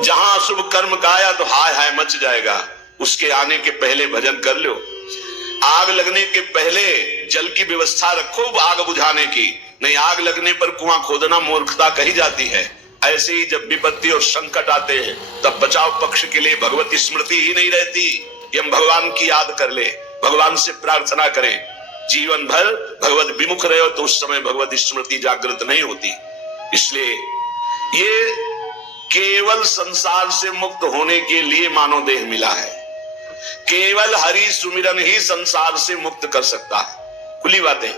जहां शुभ कर्म गाया तो हाय हाय मच जाएगा। उसके आने के पहले भजन कर लो। आग लगने के पहले जल की व्यवस्था रखो आग बुझाने की, नहीं आग लगने पर कुआं खोदना मूर्खता कही जाती है। ऐसे ही जब विपत्ति और संकट आते हैं तब बचाव पक्ष के लिए भगवती स्मृति ही नहीं रहती कि हम भगवान की याद कर ले, भगवान से प्रार्थना करें। जीवन भर भगवत विमुख रहे हो तो उस समय भगवत स्मृति जागृत नहीं होती। इसलिए ये केवल संसार से मुक्त होने के लिए मानव देह मिला है। केवल हरि सुमिरन ही संसार से मुक्त कर सकता है। खुली बातें,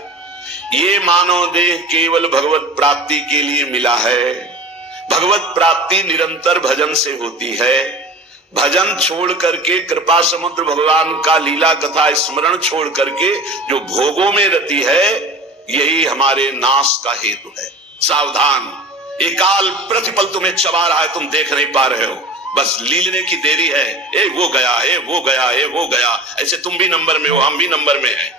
ये मानव देह केवल भगवत प्राप्ति के लिए मिला है। भगवत प्राप्ति निरंतर भजन से होती है। भजन छोड़ करके, कृपा समुद्र भगवान का लीला कथा स्मरण छोड़ करके जो भोगों में रति है, यही हमारे नाश का हेतु है। सावधान, एक काल प्रतिपल तुम्हें चबा रहा है, तुम देख नहीं पा रहे हो, बस लीलने की देरी है। ए वो गया, ए वो गया, ए वो गया। ऐसे तुम भी नंबर में हो, हम भी नंबर में हैं।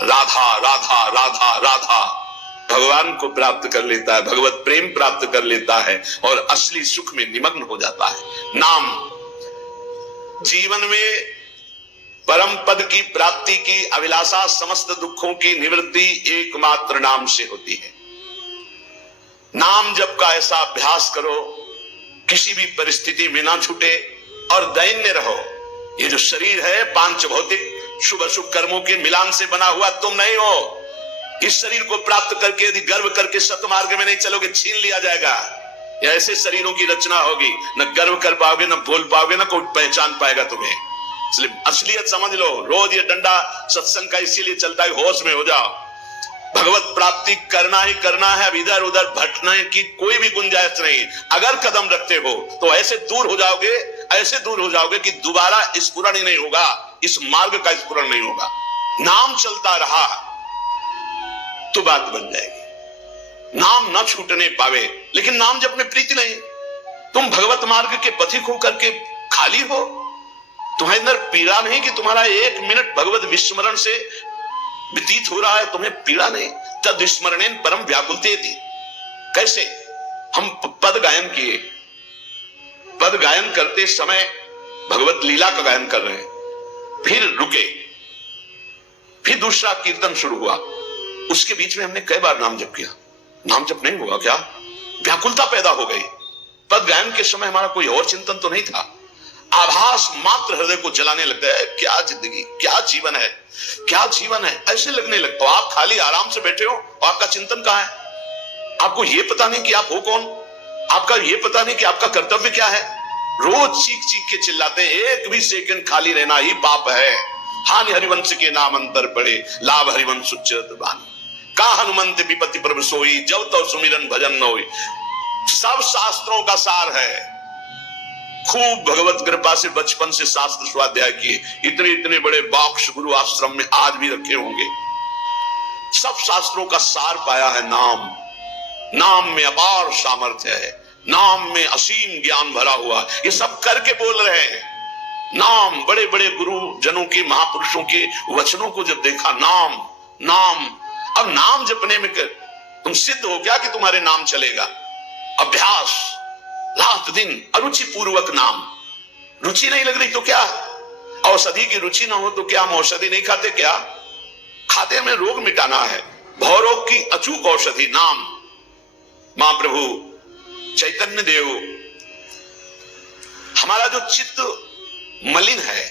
राधा राधा राधा राधा भगवान को प्राप्त कर लेता है, भगवत प्रेम प्राप्त कर लेता है और असली सुख में निमग्न हो जाता है। नाम जीवन में परम पद की प्राप्ति की अभिलाषा, समस्त दुखों की निवृत्ति एकमात्र नाम से होती है। नाम जप का ऐसा अभ्यास करो किसी भी परिस्थिति में ना छूटे और दैन्य रहो। ये जो शरीर है पांच भौतिक शुभ अशुभ कर्मों के मिलान से बना हुआ तुम नहीं हो। इस शरीर को प्राप्त करके यदि गर्व करके सतमार्ग में नहीं चलोगे छीन लिया जाएगा। ऐसे शरीरों की रचना होगी, न गर्व कर पाओगे, न बोल पाओगे, न कोई पहचान पाएगा तुम्हें। इसलिए असलियत समझ लो। रोज ये डंडा सत्संग का इसीलिए चलता है, होश में हो जाओ। भगवत प्राप्ति करना ही करना है। अब इधर उधर भटकने की कोई भी गुंजाइश नहीं। अगर कदम रखते हो तो ऐसे दूर हो जाओगे, ऐसे दूर हो जाओगे कि दोबारा स्फुरण ही नहीं होगा, इस मार्ग का स्फुरण नहीं होगा। नाम चलता रहा तो बात बन जाएगी। नाम न छूटने पावे, लेकिन नाम जब में प्रीति नहीं। तुम भगवत मार्ग के पथिक हो करके खाली हो, तुम्हारे अंदर पीड़ा नहीं कि तुम्हारा एक मिनट भगवत विस्मरण से व्यतीत हो रहा है, तुम्हें पीड़ा नहीं। तद स्मरणेन परम व्याकुलते थी। कैसे? हम पद गायन किए, पद गायन करते समय भगवत लीला का गायन कर रहे हैं, फिर रुके, फिर दूसरा कीर्तन शुरू हुआ। उसके बीच में हमने कई बार नाम जप किया। नाम जप नहीं हुआ क्या? व्याकुलता पैदा हो गई। पद गायन के समय हमारा कोई और चिंतन तो नहीं था। आभास मात्र हृदय को जलाने लगता है। क्या जिंदगी, क्या जीवन है, क्या जीवन है, ऐसे लगने लगता हो। आप खाली आराम से बैठे हो और आपका चिंतन कहां है? आपको यह पता नहीं कि आप हो कौन, आपका यह पता नहीं कि आपका कर्तव्य क्या है। रोज चीख चीख के चिल्लाते हैं, एक भी सेकंड खाली रहना ही पाप है। हानि हरिवंश के नाम अंतर पड़े, लाभ हरिवंश उच्चरत बानी। का हनुमंत विपत्ति प्रभु सोई, जब तो सुमिरन भजन न होई। सब शास्त्रों का सार है। खूब भगवत कृपा से बचपन से शास्त्र स्वाध्याय किए, इतने इतने बड़े बॉक्स गुरु आश्रम में आज भी रखे होंगे। सब शास्त्रों का सार पाया है नाम। नाम में अपार सामर्थ्य है, नाम में असीम ज्ञान भरा हुआ। ये सब करके बोल रहे हैं। नाम, बड़े बड़े गुरु जनों के, महापुरुषों के वचनों को जब देखा, नाम नाम। अब नाम जपने में तुम सिद्ध हो क्या कि तुम्हारे नाम चलेगा? अभ्यास, रात दिन अरुचि पूर्वक नाम। रुचि नहीं लग रही तो क्या? औषधि की रुचि ना हो तो क्या? हम औषधि नहीं खाते क्या? खाते, हमें रोग मिटाना है। भवरोग की अचूक औषधि नाम। महाप्रभु चैतन्य देव, हमारा जो चित्त मलिन है,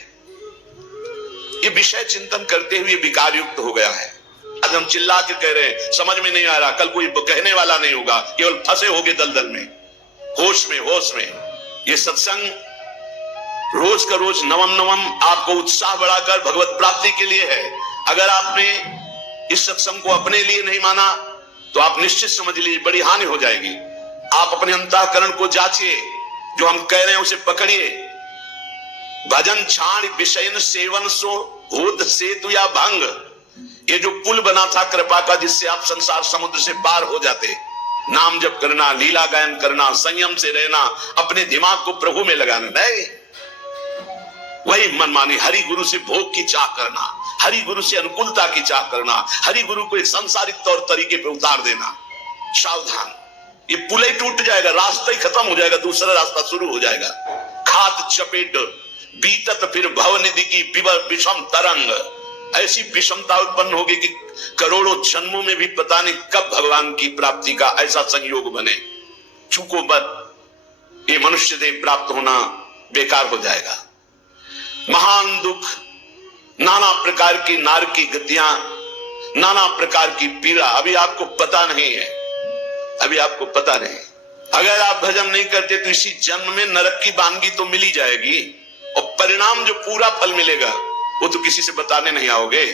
ये विषय चिंतन करते हुए विकार युक्त हो गया है। आज हम चिल्ला के कह रहे हैं, समझ में नहीं आ रहा, कल कोई कहने वाला नहीं होगा, केवल फंसे होगे दलदल में। होश में, होश में। ये सत्संग रोज का रोज नवम नवम आपको उत्साह बढ़ाकर भगवत प्राप्ति के लिए है। अगर आपने इस सत्संग को अपने लिए नहीं माना तो आप निश्चित समझ लीजिए बड़ी हानि हो जाएगी। आप अपने अंतःकरण को जांचिए, जो हम कह रहे हैं उसे पकड़िए। भजन छाण विषयन सेवन सो होत सेतु या भंग। ये जो पुल बना था कृपा का, जिससे आप संसार समुद्र से पार हो जाते। नाम जप करना, लीला गायन करना, संयम से रहना, अपने दिमाग को प्रभु में लगाना नहीं। वही मनमानी हरि गुरु से भोग की चाह करना, हरि गुरु से अनुकूलता की चाह करना, हरि गुरु को एक सांसारिक तौर तरीके पे उतार देना। सावधान, ये पुल ही टूट जाएगा, रास्ता ही खत्म हो जाएगा, दूसरा रास्ता शुरू हो जाएगा। खात चपेट बीतत फिर भव निधि की विषम तरंग, ऐसी विषमता उत्पन्न होगी कि करोड़ों जन्मों में भी पता नहीं कब भगवान की प्राप्ति का ऐसा संयोग बने। चूको मत, ये मनुष्य देह प्राप्त होना बेकार हो जाएगा। महान दुख, नाना प्रकार की नार की गतियां, नाना प्रकार की पीड़ा अभी आपको पता नहीं है, अभी आपको पता नहीं। अगर आप भजन नहीं करते तो इसी जन्म में नरक की वानगी तो मिली जाएगी, और परिणाम जो पूरा फल मिलेगा वो तो किसी से बताने नहीं आओगे।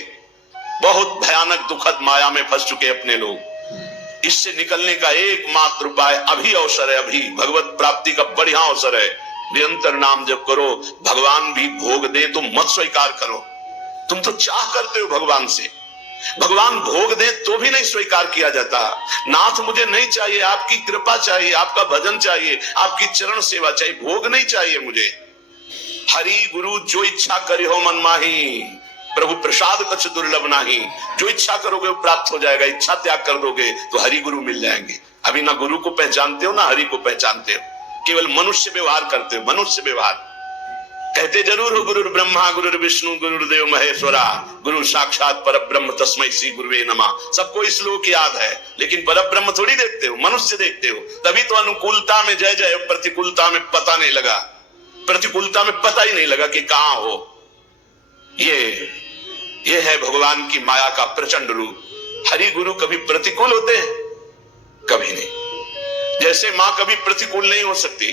बहुत भयानक दुखद माया में फंस चुके अपने लोग। इससे निकलने का एकमात्र उपाय अभी अवसर है, अभी भगवत प्राप्ति का बढ़िया अवसर है। निरंतर नाम जप करो, भगवान भी भोग दे तो मत स्वीकार करो। तुम तो चाह करते हो भगवान से, भगवान भोग दे तो भी नहीं स्वीकार किया जाता। नाथ मुझे नहीं चाहिए, आपकी कृपा चाहिए, आपका भजन चाहिए, आपकी चरण सेवा चाहिए, भोग नहीं चाहिए मुझे। हरि गुरु जो इच्छा करे हो मन माही, प्रभु प्रसाद कछ दुर्लभ नाही। जो इच्छा करोगे वो प्राप्त हो जाएगा, इच्छा त्याग कर दोगे तो हरि गुरु मिल जाएंगे। अभी ना गुरु को पहचानते हो ना हरि को पहचानते हो, केवल मनुष्य व्यवहार करते हो, मनुष्य व्यवहार। कहते जरूर हो गुरु ब्रह्मा गुरु विष्णु गुरुदेव महेश्वरा, गुरु साक्षात पर ब्रह्म तस्मै श्री गुरुवे नमः। सबको श्लोक याद है, लेकिन पर ब्रह्म थोड़ी देखते हो, मनुष्य देखते हो। तभी तो अनुकूलता में जय जय, प्रतिकूलता में पता नहीं लगा, प्रतिकूलता में पता ही नहीं लगा कि कहां हो। ये है भगवान की माया का प्रचंड रूप। हरि गुरु कभी प्रतिकूल होते हैं? कभी नहीं। जैसे मां कभी प्रतिकूल नहीं हो सकती,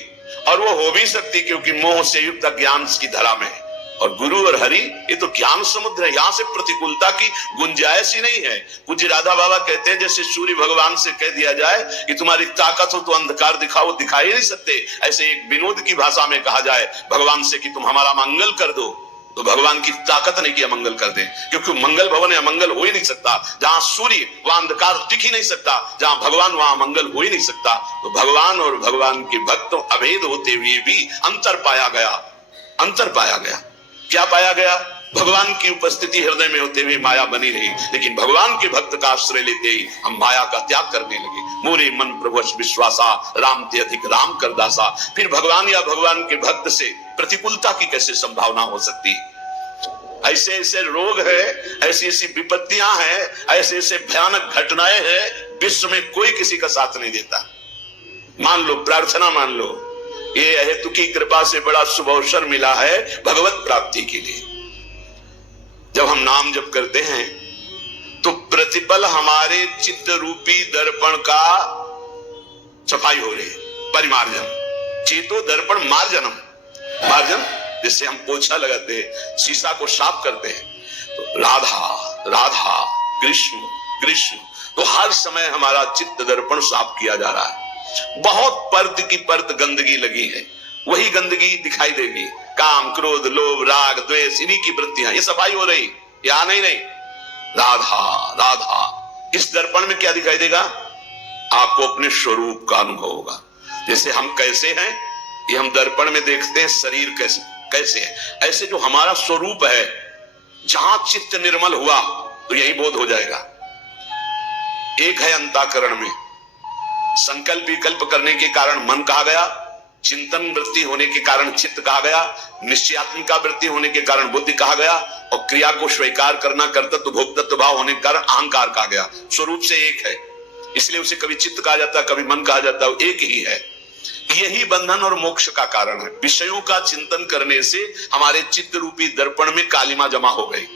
और वो हो भी सकती क्योंकि मोह से युक्त ज्ञान की धरा में है। और गुरु और हरि ये तो ज्ञान समुद्र है, यहां से प्रतिकूलता की गुंजाइश ही नहीं है। पूज्य राधा बाबा कहते हैं जैसे सूर्य भगवान से कह दिया जाए कि तुम्हारी ताकत हो तो अंधकार दिखाओ, दिखा ही नहीं सकते। ऐसे एक विनोद की भाषा में कहा जाए भगवान से कि तुम हमारा मंगल कर दो, तो भगवान की ताकत नहीं कि अमंगल कर दे, क्योंकि मंगल भवन अमंगल हो ही नहीं सकता। जहां सूर्य वहां अंधकार दिख ही नहीं सकता, जहां भगवान वहां मंगल हो ही नहीं सकता। तो भगवान और भगवान के भक्त अभेद होते हुए भी अंतर पाया गया। अंतर पाया गया, क्या पाया गया? भगवान की उपस्थिति हृदय में होते हुए माया बनी रही, लेकिन भगवान के भक्त का आश्रय लेते ही हम माया का त्याग करने लगे। मोरे मन प्रभु विश्वासा, राम ते अधिक राम कर दासा। फिर भगवान या भगवान के भक्त से प्रतिकूलता की कैसे संभावना हो सकती? ऐसे ऐसे रोग है, ऐसी ऐसी विपत्तियां हैं, ऐसे ऐसे भयानक घटनाएं हैं, विश्व में कोई किसी का साथ नहीं देता। मान लो, प्रार्थना मान लो, ये हेतु की कृपा से बड़ा शुभ अवसर मिला है भगवत प्राप्ति के लिए। जब हम नाम जप करते हैं तो प्रतिपल हमारे चित्त रूपी दर्पण का सफाई हो रही है, परिमार्जन। चेतो दर्पण मार्जनम, मार्जन जिससे हम पोछा लगाते हैं, शीशा को साफ करते हैं। तो राधा राधा कृष्ण कृष्ण, तो हर समय हमारा चित्त दर्पण साफ किया जा रहा है। बहुत परत की परत गंदगी लगी है, वही गंदगी दिखाई देगी। काम क्रोध लोभ राग द्वेष, इन्हीं की वृत्तियां, ये सफाई हो रही, या नहीं? राधा राधा। इस दर्पण में क्या दिखाई देगा? आपको अपने स्वरूप का अनुभव होगा। जैसे हम कैसे हैं ये हम दर्पण में देखते हैं, शरीर कैसे कैसे है, ऐसे जो हमारा स्वरूप है, जहां चित्त निर्मल हुआ तो यही बोध हो जाएगा। एक है अंतःकरण में, संकल्प विकल्प करने के कारण मन कहा गया, चिंतन वृत्ति होने के कारण चित्त कहा गया, निश्चयात्मिका वृत्ति होने के कारण बुद्धि कहा गया, और क्रिया को स्वीकार करना कर्तृत्व भोक्तृत्व भाव होने के कारण अहंकार कहा गया। स्वरूप से एक है, इसलिए उसे कभी चित्त कहा जाता है, कभी मन कहा जाता है, एक ही है। यही बंधन और मोक्ष का कारण है। विषयों का चिंतन करने से हमारे चित्त रूपी दर्पण में कालिमा जमा हो गई,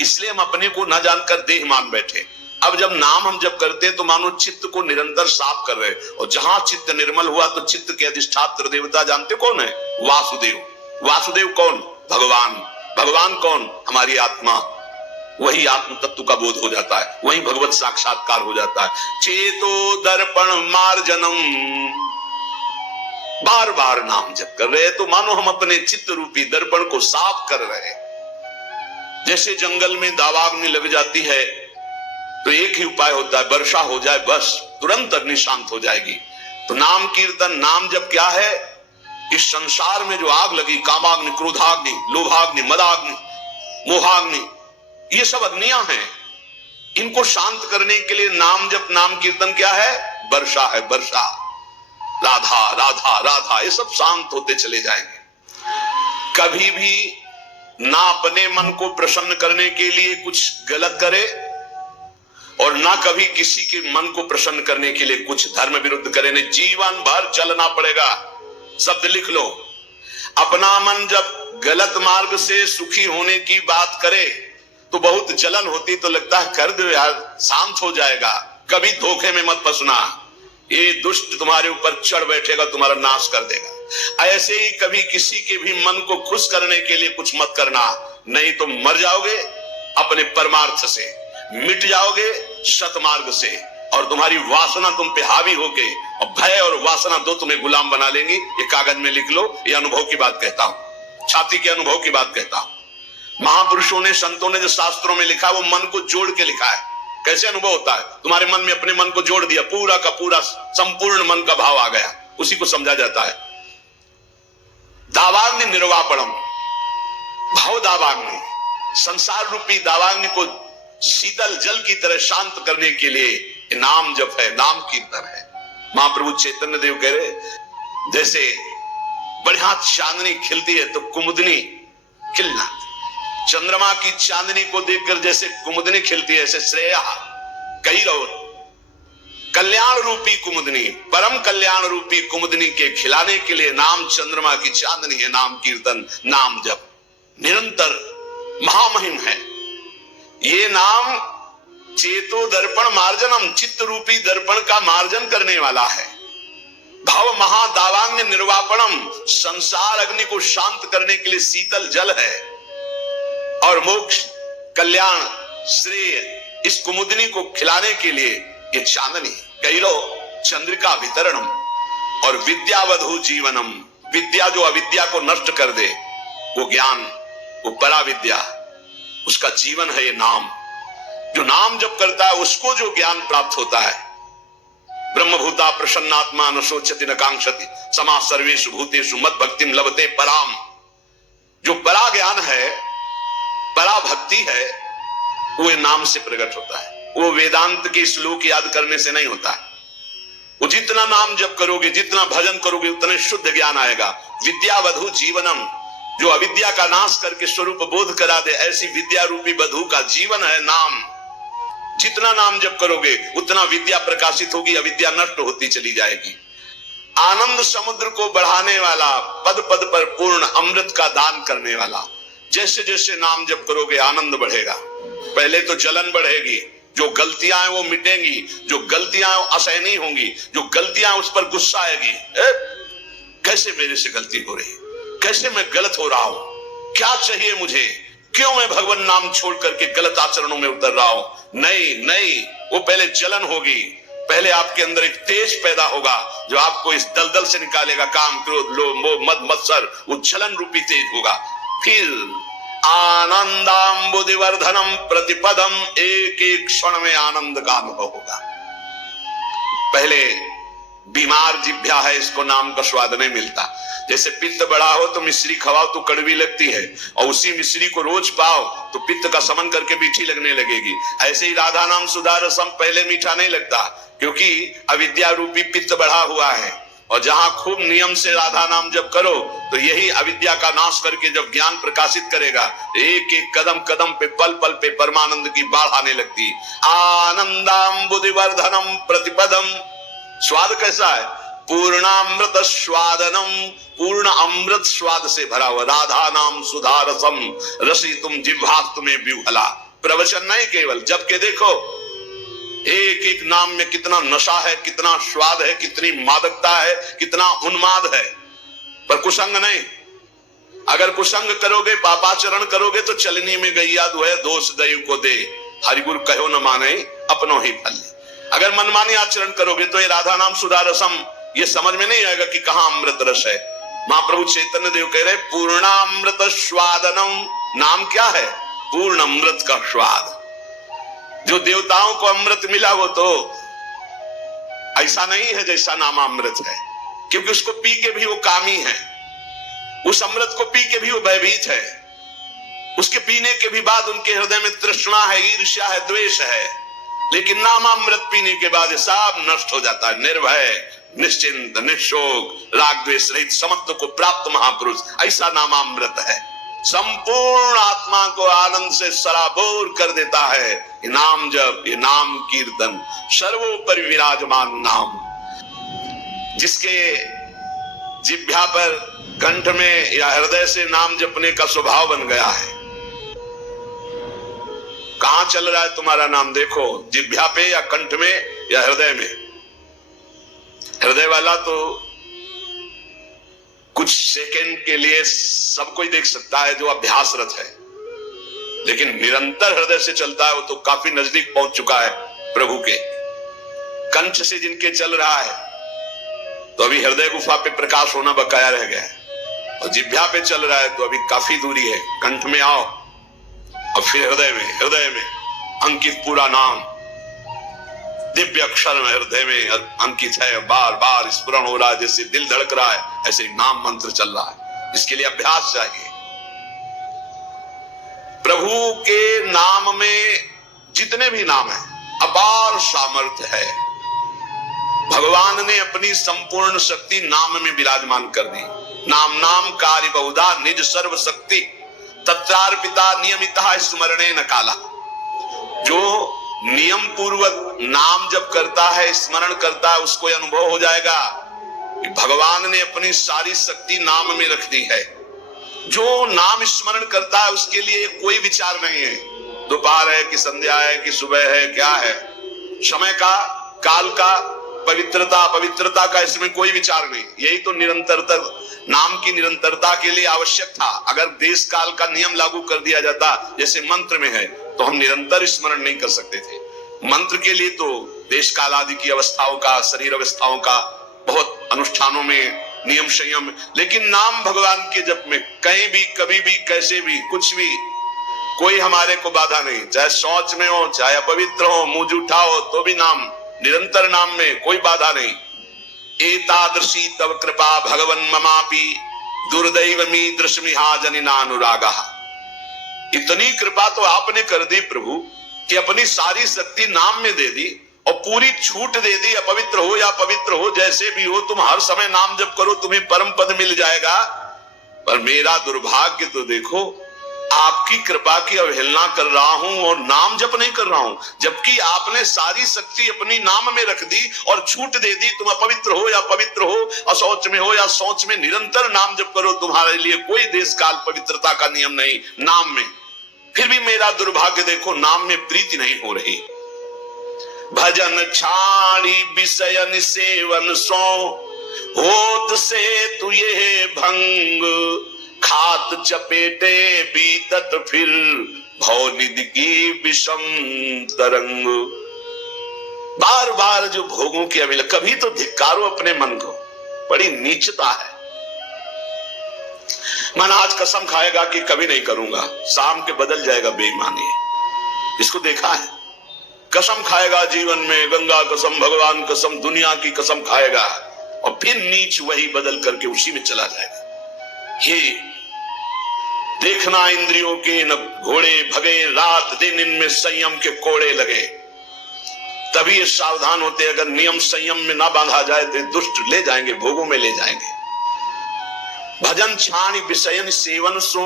इसलिए हम अपने को न जानकर देह मान बैठे। अब जब नाम हम जब करते हैं तो मानो चित्त को निरंतर साफ कर रहे, और जहां चित्त निर्मल हुआ तो चित्त के अधिष्ठात्र देवता जानते कौन है? वासुदेव। वासुदेव कौन? भगवान। भगवान कौन? हमारी आत्मा। वही आत्म तत्व का बोध हो जाता है, वही भगवत साक्षात्कार हो जाता है। चेतो दर्पण मार्जनम, बार बार नाम जप कर रहे तो मानो हम अपने चित्त रूपी दर्पण को साफ कर रहे। जैसे जंगल में दावाग्नि लग जाती है तो एक ही उपाय होता है, वर्षा हो जाए, बस तुरंत अग्नि शांत हो जाएगी। तो नाम कीर्तन नाम जप क्या है? इस संसार में जो आग लगी, कामाग्नि, क्रोधाग्नि, लोभाग्नि, मदाग्नि, मोहाग्नि, ये सब अग्नियां हैं। इनको शांत करने के लिए नाम जप नाम कीर्तन क्या है? वर्षा है, वर्षा। राधा राधा राधा, ये सब शांत होते चले जाएंगे। कभी भी ना अपने मन को प्रसन्न करने के लिए कुछ गलत करे और ना कभी किसी के मन को प्रसन्न करने के लिए कुछ धर्म विरुद्ध करे। नहीं, जीवन भर चलना पड़ेगा। शब्द लिख लो, अपना मन जब गलत मार्ग से सुखी होने की बात करे तो बहुत जलन होती, तो लगता है कर दो यार, शांत हो जाएगा। कभी धोखे में मत फंसना, ये दुष्ट तुम्हारे ऊपर चढ़ बैठेगा, तुम्हारा नाश कर देगा। ऐसे ही कभी किसी के भी मन को खुश करने के लिए कुछ मत करना, नहीं तो मर जाओगे अपने परमार्थ से, मिट जाओगे सतमार्ग से, और तुम्हारी वासना तुम पे हावी होके और भय और वासना दो तुम्हें गुलाम बना लेंगी। ये कागज में लिख लो, ये अनुभव की बात कहता हूं, छाती के अनुभव की बात कहता हूं। महापुरुषों ने, संतों ने जो शास्त्रों में लिखा वो मन को जोड़ के लिखा है। कैसे अनुभव होता है? तुम्हारे मन में अपने मन को जोड़ दिया, पूरा का पूरा संपूर्ण मन का भाव आ गया, उसी को समझा जाता है दावाग्नि निर्वापणम। भाव दावाग्नि, संसार रूपी दावाग्नि को शीतल जल की तरह शांत करने के लिए नाम जप है, नाम कीर्तन है। महाप्रभु चैतन्य देव कह रहे, जैसे बढ़िया चांदनी खिलती है तो कुमुदनी खिलना, चंद्रमा की चांदनी को देखकर जैसे कुमुदनी खिलती है, ऐसे श्रेया कई रहो कल्याण रूपी कुमुदनी, परम कल्याण रूपी कुमुदनी के खिलाने के लिए नाम चंद्रमा की चांदनी है। नाम कीर्तन, नाम जप निरंतर महामहिम है। ये नाम चेतो दर्पण मार्जनम, चित्त रूपी दर्पण का मार्जन करने वाला है। भाव महादावांग निर्वापणम, संसार अग्नि को शांत करने के लिए शीतल जल है। और मोक्ष, कल्याण, श्रेय, इस कुमुदनी को खिलाने के लिए ये चांदनी। कैलो चंद्रिका वितरणम, और विद्यावधु जीवनम, विद्या जो अविद्या को नष्ट कर दे, वो ज्ञान, वो परा विद्या, उसका जीवन है ये नाम। जो नाम जप करता है उसको जो ज्ञान प्राप्त होता है, ब्रह्मभूता प्रसन्नात्मा न शोचति न कांक्षति समा सर्वेषु भूतेषु मद भक्तिम लभते पराम। जो परा ज्ञान है, परा भक्ति है, वो नाम से प्रकट होता है। वो वेदांत के श्लोक याद करने से नहीं होता है। वो जितना नाम जप करोगे, जितना भजन करोगे, उतने शुद्ध ज्ञान आएगा। विद्यावधु जीवनम, जो अविद्या का नाश करके स्वरूप बोध करा दे, ऐसी विद्या रूपी वधु का जीवन है नाम। जितना नाम जप करोगे उतना विद्या प्रकाशित होगी, अविद्या नष्ट होती चली जाएगी। आनंद समुद्र को बढ़ाने वाला, पद पद पर पूर्ण अमृत का दान करने वाला। जैसे जैसे नाम जप करोगे आनंद बढ़ेगा। पहले तो जलन बढ़ेगी, जो गलतियां हैं वो मिटेंगी, जो गलतियां असहनीय होंगी, जो गलतियां उस पर गुस्सा आएगी, कैसे मेरे से गलती हो रही, कैसे मैं गलत हो रहा हूं, क्या चाहिए मुझे, क्यों मैं भगवान नाम छोड़ करके गलत आचरणों में उतर रहा हूं। नहीं नहीं, वो पहले जलन होगी, पहले आपके अंदर एक तेज पैदा होगा जो आपको इस दलदल से निकालेगा। काम, क्रोध, लोभ, मोह, मद, मत्सर, वो जलन रूपी तेज होगा। फिर आनंदाम्बुदिवर्धनम प्रतिपदम, एक एक क्षण में आनंद का अनुभव होगा। पहले बीमार जिभ्या है, इसको नाम का स्वाद नहीं मिलता। जैसे पित्त बढ़ा हो तो मिश्री खवाओ तो कड़वी लगती है, और उसी मिश्री को रोज पाओ तो पित्त का समन करके मीठी लगने लगेगी। ऐसे ही राधा नाम सुधा रसम पहले मीठा नहीं लगता, क्योंकि अविद्या रूपी पित्त बढ़ा हुआ है। और जहां खूब नियम से राधा नाम जब करो तो यही अविद्या का नाश करके जब ज्ञान प्रकाशित करेगा, एक एक कदम कदम पे, पल पल पे परमानंद की बाढ़ आने लगती। आनंदाम्बुदिवर्धनम प्रतिपदम, स्वाद कैसा है? पूर्णामृत स्वादनम, पूर्ण अमृत स्वाद से भरा हुआ। राधा नाम सुधा रसम रसी तुम जिह्वात तुम्हें विह्वला। प्रवचन नहीं केवल, जबकि देखो एक एक नाम में कितना नशा है, कितना स्वाद है, कितनी मादकता है, कितना उन्माद है, पर कुसंग नहीं। अगर कुसंग करोगे, पापाचरण करोगे तो चलनी में गैया दुहे, दोष दैव को दे, हरिगुरु कहो न माने अपनों ही फल। अगर मनमानी आचरण करोगे तो ये राधा नाम सुधा रसम ये समझ में नहीं आएगा कि कहां अमृत रस है। महाप्रभु चैतन्य देव कह रहे पूर्णामृत स्वादनम, नाम क्या है? पूर्ण अमृत का स्वाद। जो देवताओं को अमृत मिला वो तो ऐसा नहीं है जैसा नामामृत है, क्योंकि उसको पी के भी वो कामी है, उस अमृत को पी के भी वो भयभीत है, उसके पीने के भी बाद उनके हृदय में तृष्णा है, ईर्ष्या है, द्वेष है। लेकिन नामामृत पीने के बाद सब नष्ट हो जाता है, निर्भय निश्चिंत, निशोक, राग द्वेष रहित समत्व को प्राप्त महापुरुष, ऐसा नामामृत है। संपूर्ण आत्मा को आनंद से सराबोर कर देता है ये नाम जप, ये नाम कीर्तन, सर्वोपरि विराजमान नाम। जिसके जिह्वा पर, कंठ में या हृदय से नाम जपने का स्वभाव बन गया है। कहां चल रहा है तुम्हारा नाम? देखो, जिह्वा पे या कंठ में या हृदय में। हृदय वाला तो कुछ सेकंड के लिए सब कोई देख सकता है जो अभ्यासरत है, लेकिन निरंतर हृदय से चलता है वो तो काफी नजदीक पहुंच चुका है प्रभु के। कंठ से जिनके चल रहा है तो अभी हृदय गुफा पे प्रकाश होना बकाया रह गया है, और जिह्वा पे चल रहा है तो अभी काफी दूरी है। कंठ में आओ और फिर हृदय में अंकित पूरा नाम दिव्य अक्षर में हृदय में अंकित है। बार बार स्मरण हो रहा है, जैसे दिल धड़क रहा है ऐसे नाम मंत्र चल रहा है। इसके लिए अभ्यास चाहिए। प्रभु के नाम में जितने भी नाम है अपार सामर्थ्य है। भगवान ने अपनी संपूर्ण शक्ति नाम में विराजमान कर दी। नाम नाम कार्य बहुधा निज सर्व शक्ति तत्रार्पिता नियमिता स्मरणे न काला। जो नियम पूर्वक नाम जब करता है, स्मरण करता है, उसको अनुभव हो जाएगा कि भगवान ने अपनी सारी शक्ति नाम में रख दी है। जो नाम स्मरण करता है उसके लिए कोई विचार नहीं है, दोपहर है कि संध्या है कि सुबह है, क्या है, समय का, काल का, पवित्रता का इसमें कोई विचार नहीं। यही तो निरंतरता, नाम की निरंतरता के लिए आवश्यक था। अगर देश काल का नियम लागू कर दिया जाता जैसे मंत्र में है तो हम निरंतर स्मरण नहीं कर सकते थे। मंत्र के लिए तो देश काल आदि की अवस्थाओं का, शरीर अवस्थाओं का बहुत अनुष्ठानों में नियम संयम, लेकिन नाम भगवान के जप में कहीं भी, कभी भी, कैसे भी, कुछ भी, कोई हमारे को बाधा नहीं। चाहे शौच में हो, चाहे अपवित्र हो, मुंह जूठा हो, तो भी नाम, निरंतर नाम में कोई बाधा नहीं। एतादृशी तव कृपा भगवन् ममापि दुर्दैवमी दृश्मिहा जनिनानुरागा। इतनी कृपा तो आपने कर दी प्रभु कि अपनी सारी शक्ति नाम में दे दी और पूरी छूट दे दी। अपवित्र हो या पवित्र हो, जैसे भी हो, तुम हर समय नाम जप करो, तुम्हें परम पद मिल जाएगा। पर मेरा दुर्भाग्य तो देखो, आपकी कृपा की अवहेलना कर रहा हूं और नाम जप नहीं कर रहा हूं, जबकि आपने सारी शक्ति अपनी नाम में रख दी और छूट दे दी। तुम अपवित्र हो या पवित्र हो, अशौच में हो या शौच में, निरंतर नाम जप करो, तुम्हारे लिए कोई देश काल पवित्रता का नियम नहीं नाम में। फिर भी मेरा दुर्भाग्य देखो, नाम में प्रीति नहीं हो रही। भजन छाड़ी विषयन सेवन सो होत से तु ये भंग, खात चपेटे बीतत फिर भवनिधि की विषम तरंग। बार बार जो भोगों की अभिलाषा, कभी तो धिक्कारो अपने मन को, बड़ी नीचता है। मन आज कसम खाएगा कि कभी नहीं करूंगा, शाम के बदल जाएगा बेईमानी। इसको देखा है, कसम खाएगा जीवन में, गंगा कसम, भगवान कसम, दुनिया की कसम खाएगा और फिर नीच वही बदल करके उसी में चला जाएगा। ये देखना, इंद्रियों के न घोड़े भगे, रात दिन इनमें संयम के कोड़े लगे। तभी ये सावधान होते, अगर नियम संयम में ना बांधा जाए तो दुष्ट ले जाएंगे, भोगों में ले जाएंगे। भजन छाणी विषयन सेवन सो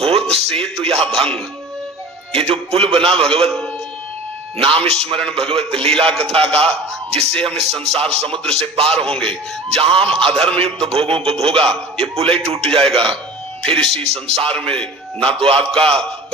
होत से तो यह भंग। ये जो पुल बना भगवत नाम स्मरण, भगवत लीला कथा का, जिससे हम इस संसार समुद्र से पार होंगे, जहां हम अधर्म युक्त भोगों को भोगा, ये पुल ही टूट जाएगा। फिर इसी संसार में ना तो आपका